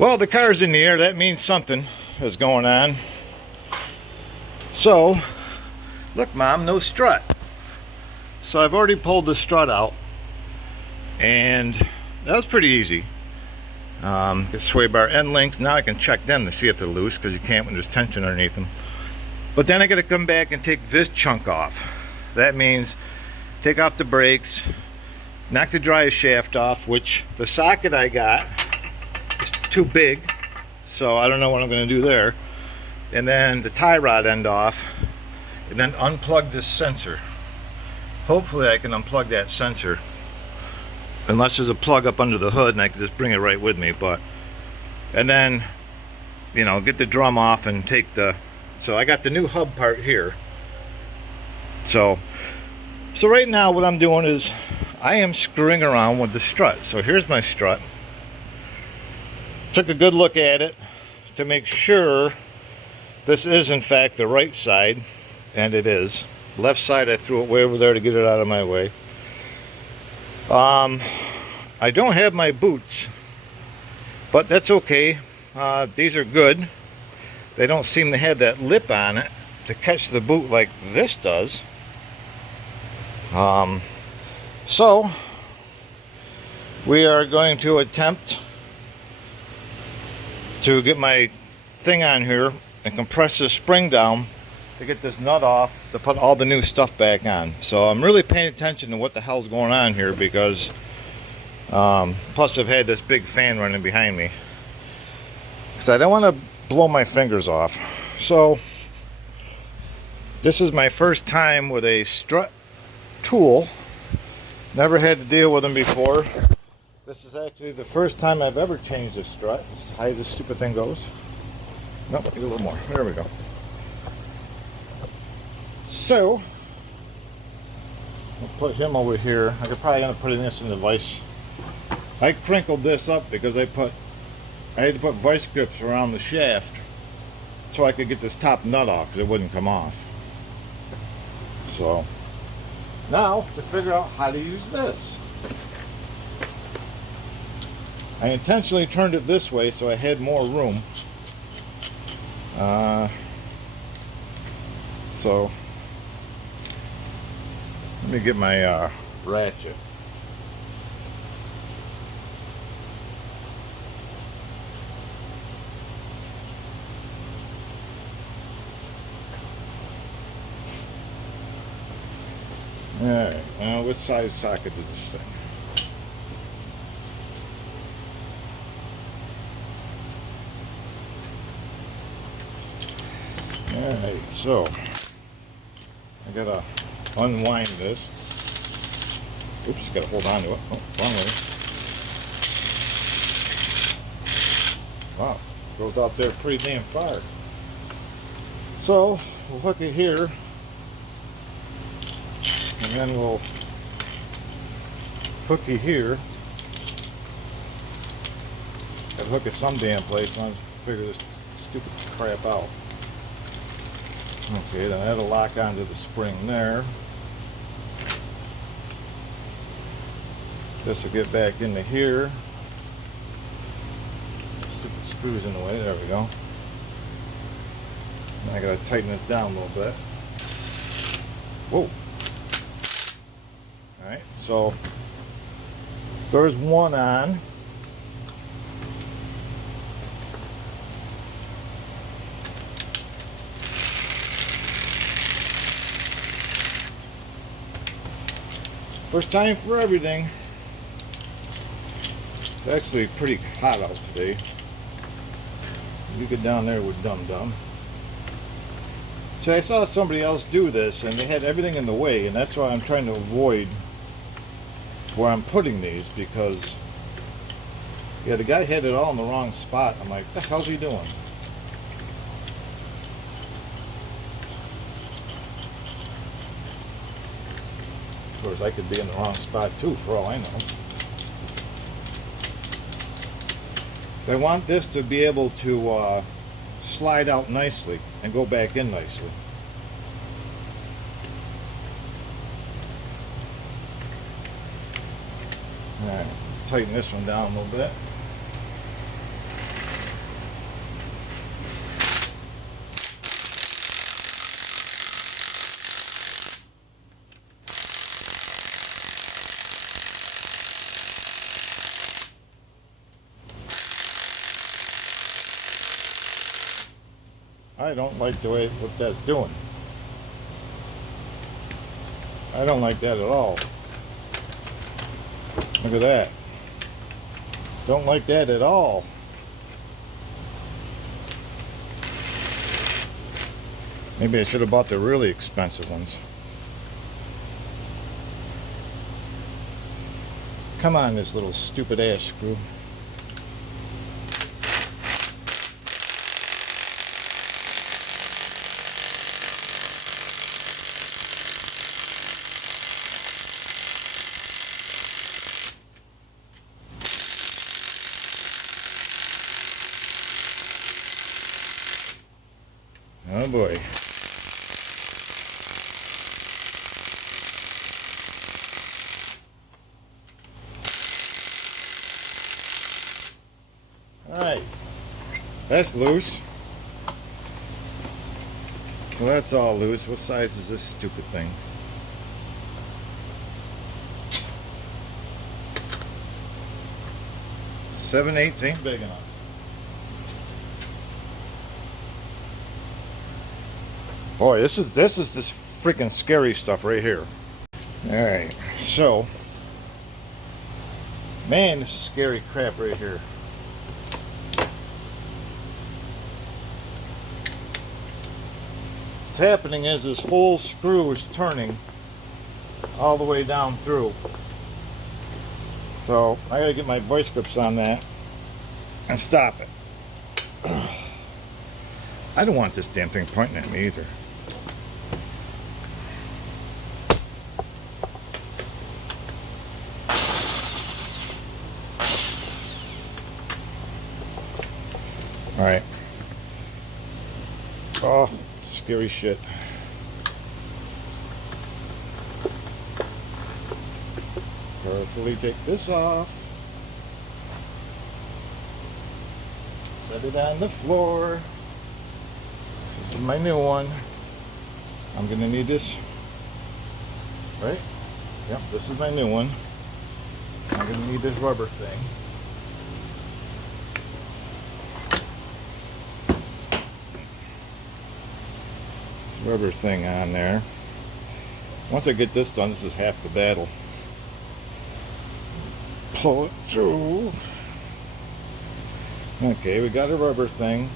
Well, the car's in the air. That means something is going on. So, look, Mom, no strut. So I've already pulled the strut out, and that was pretty easy. The sway bar end links, now I can check them to see if they're loose, because you can't when there's tension underneath them. But then I got to come back and take this chunk off. That means take off the brakes, knock the drive shaft off, which the socket I got is too big, so I don't know what I'm going to do there. And then the tie rod end off, and then unplug this sensor. Hopefully I can unplug that sensor, unless there's a plug up under the hood and I can just bring it right with me. But and then, you know, get the drum off and take the, so I got the new hub part here. So right now what I'm doing is I am screwing around with the strut. So here's my strut. Took a good look at it to make sure this is in fact the right side, and it is. Left side I threw it way over there to get it out of my way. I don't have my boots, but that's okay. These are good. They don't seem to have that lip on it to catch the boot like this does. So we are going to attempt to get my thing on here and compress this spring down to get this nut off to put all the new stuff back on. So I'm really paying attention to what the hell's going on here, because plus I've had this big fan running behind me, because I don't want to blow my fingers off. So this is my first time with a strut tool. Never had to deal with them before. This is actually the first time I've ever changed a strut. Just how this stupid thing goes. Nope, get a little more. There we go. So I'll put him over here. I could probably end up putting this in the vise. I crinkled this up because I had to put vice grips around the shaft so I could get this top nut off, because it wouldn't come off. So now to figure out how to use this. I intentionally turned it this way so I had more room. So let me get my ratchet. Alright, now what size socket is this thing? Alright, so I gotta unwind this. Oops, gotta hold on to it. Oh, wrong way. Wow, goes out there pretty damn far. So we'll hook it here, and then we'll hook it here. Gotta hook it some damn place, and I'll figure this stupid crap out. Okay, then that'll lock onto the spring there. This will get back into here. Stupid screws in the way. There we go. Now I gotta tighten this down a little bit. Whoa. Alright, so there's one on. First time for everything. It's actually pretty hot out today. You get down there with Dum Dum. So I saw somebody else do this, and they had everything in the way, and that's why I'm trying to avoid where I'm putting these, because yeah, the guy had it all in the wrong spot. I'm like, what the hell's he doing? Of course, I could be in the wrong spot too, for all I know. So I want this to be able to slide out nicely and go back in nicely. Alright, let's tighten this one down a little bit. I don't like the way what that's doing. I don't like that at all. Look at that. Don't like that at all. Maybe I should have bought the really expensive ones. Come on, this little stupid ass screw. Oh boy. Alright. That's loose. So that's all loose. What size is this stupid thing? Seven eighths ain't big enough. Boy, this is this freaking scary stuff right here. Alright, so man, this is scary crap right here. What's happening is this whole screw is turning all the way down through. So I gotta get my vice grips on that and stop it. I don't want this damn thing pointing at me either. Alright. Oh, scary shit. Carefully take this off. Set it on the floor. This is my new one. I'm gonna need this. Right? Yep, this is my new one. I'm gonna need this rubber thing. Rubber thing on there. Once I get this done, this is half the battle. Pull it through. Okay, we got a rubber thing.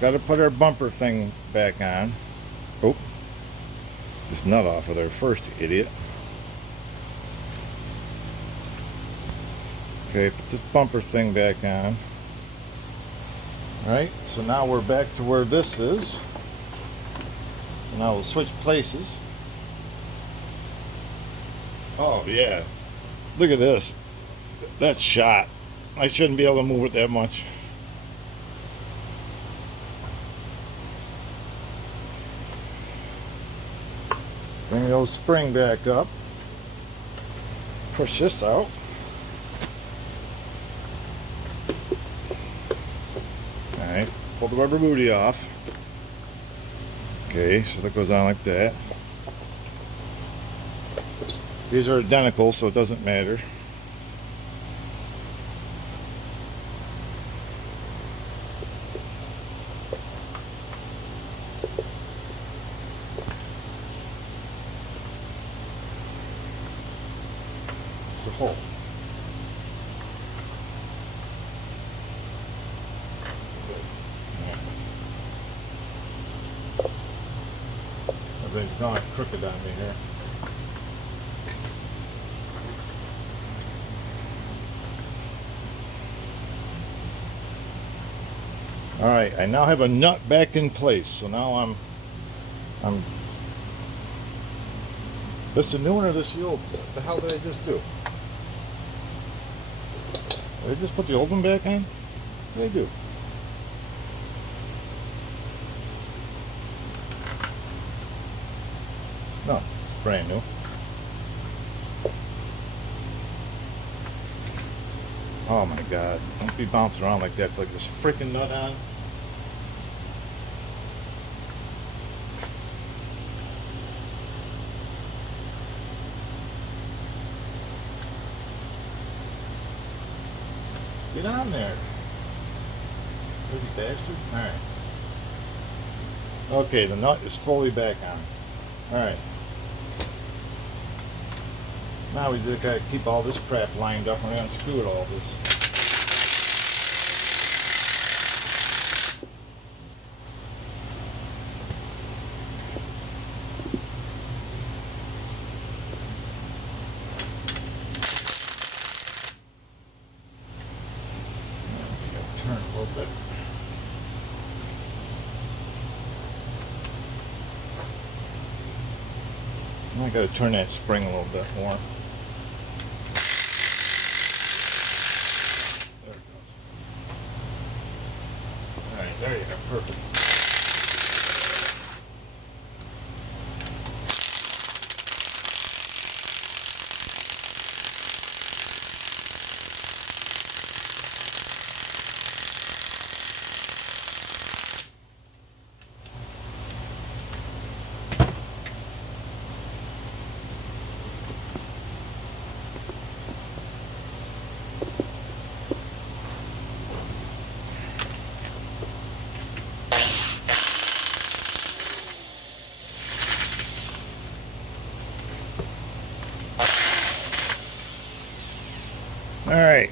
Got to put our bumper thing back on. Oh, this nut off of there first, you idiot. Okay, put this bumper thing back on. Alright, so now we're back to where this is. Now we'll switch places. Oh yeah, look at this. That's shot. I shouldn't be able to move it that much. Bring the old spring back up. Push this out. Alright, pull the rubber booty off. Okay, so that goes on like that. These are identical, so it doesn't matter. It's a hole. Everything's gone crooked on me here. Alright, I now have a nut back in place, so now I'm this the new one or this the old? What the hell did I just do? Did I just put the old one back on? What did I do? No, it's brand new. Oh my god, don't be bouncing around like that. It's like this freaking nut on. Get on there. Dirty bastard. Alright. Okay, the nut is fully back on. Alright. Now we just gotta keep all this crap lined up and we're gonna unscrew it all this. Turn a little bit. I gotta turn that spring a little bit more. There it goes. Alright, there you go, perfect. Alright.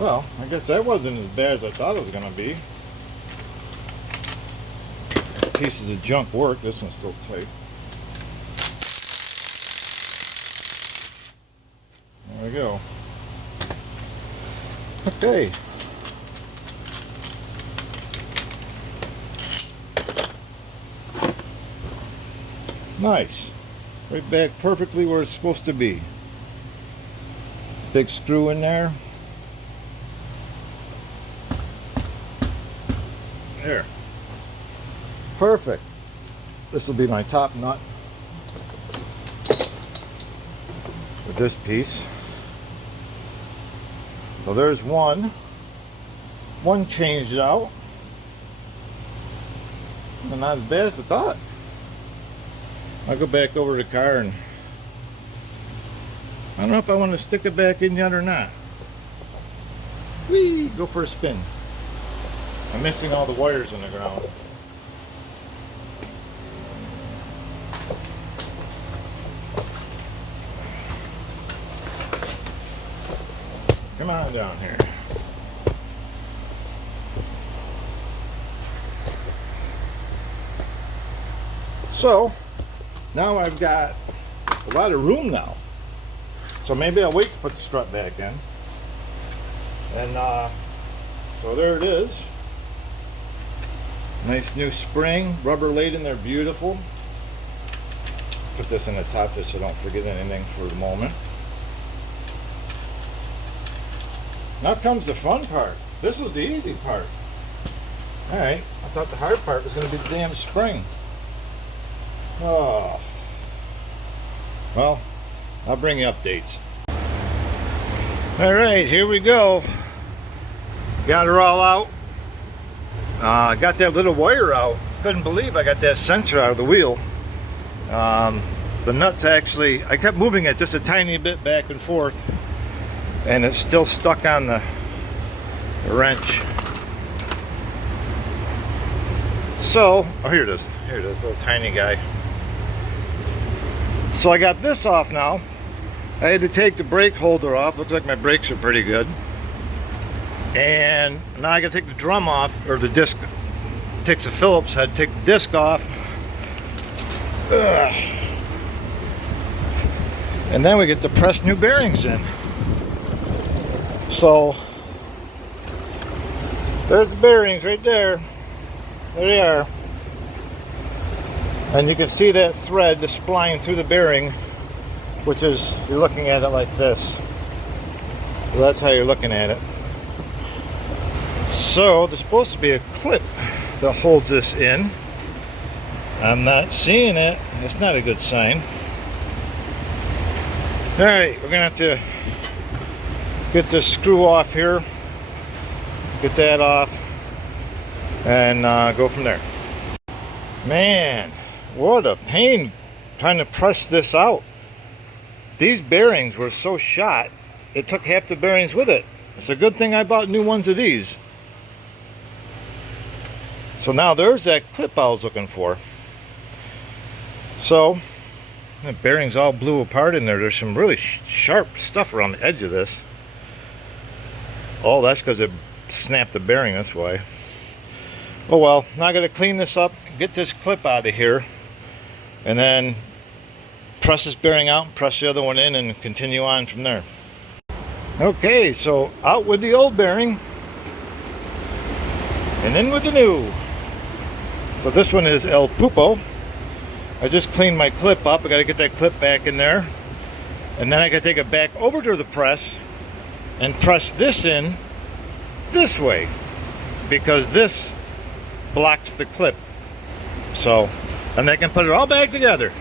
Well, I guess that wasn't as bad as I thought it was going to be. Pieces of junk work. This one's still tight. There we go. Okay. Nice. Right back perfectly where it's supposed to be. Big screw in there. There. Perfect. This will be my top nut with this piece. So there's one. One changed out. And not as bad as I thought. I'll go back over to the car and I don't know if I want to stick it back in yet or not. Whee! Go for a spin. I'm missing all the wires in the ground. Come on down here. So now I've got a lot of room now. So maybe I'll wait to put the strut back in. And so there it is. Nice new spring, rubber laid in there, beautiful. Put this in the top just so I don't forget anything for the moment. Now comes the fun part. This was the easy part. Alright, I thought the hard part was going to be the damn spring. Oh. Well, I'll bring you updates. Alright, here we go. Got her all out. Got that little wire out. Couldn't believe I got that sensor out of the wheel. The nuts actually, I kept moving it just a tiny bit back and forth, and it's still stuck on the wrench. So, oh, here it is. Here it is, little tiny guy. So I got this off now. I had to take the brake holder off. Looks like my brakes are pretty good. And now I gotta take the drum off, or the disc. It takes a Phillips. I had to take the disc off. Ugh. And then we get to press new bearings in. So there's the bearings right there. There they are. And you can see that thread just flying through the bearing, which is, you're looking at it like this. So that's how you're looking at it. So there's supposed to be a clip that holds this in. I'm not seeing it. It's not a good sign. Alright, we're gonna have to get this screw off here, get that off, and go from there. Man, what a pain trying to press this out. These bearings were so shot, it took half the bearings with it. It's a good thing I bought new ones of these. So now there's that clip I was looking for. So the bearings all blew apart in there. There's some really sharp stuff around the edge of this. Oh, that's because it snapped the bearing, that's why. Oh well, now I gotta clean this up, get this clip out of here, and then press this bearing out, press the other one in, and continue on from there. Okay, so out with the old bearing, and in with the new. So this one is El Pupo. I just cleaned my clip up. I gotta get that clip back in there, and then I gotta take it back over to the press and press this in this way, because this blocks the clip. So, and I can put it all back together.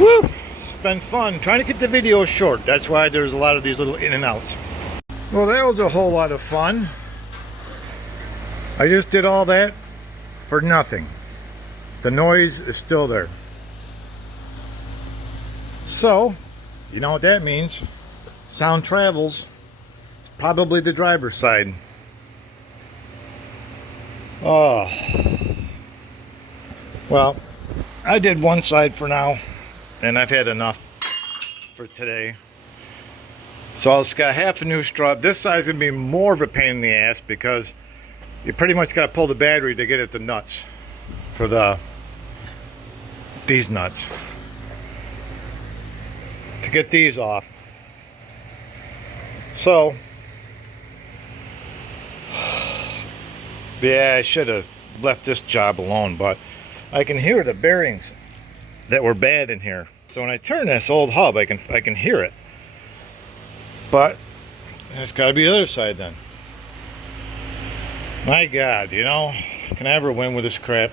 Woo! It's been fun trying to get the video short. That's why there's a lot of these little in and outs. Well, that was a whole lot of fun. I just did all that for nothing. The noise is still there. So, you know what that means. Sound travels. It's probably the driver's side. Oh. Well, I did one side for now, and I've had enough for today. So it's got half a new strut. This side's gonna be more of a pain in the ass because you pretty much gotta pull the battery to get at the nuts for these nuts. To get these off. So, yeah, I should have left this job alone, but I can hear the bearings that were bad in here. So when I turn this old hub, I can hear it. But it's got to be the other side then. My God, you know, can I ever win with this crap?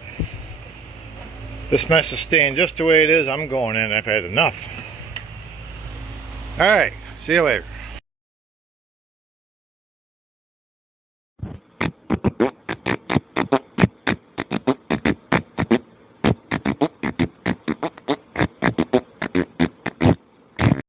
This mess is staying just the way it is. I'm going in. I've had enough. All right, see you later.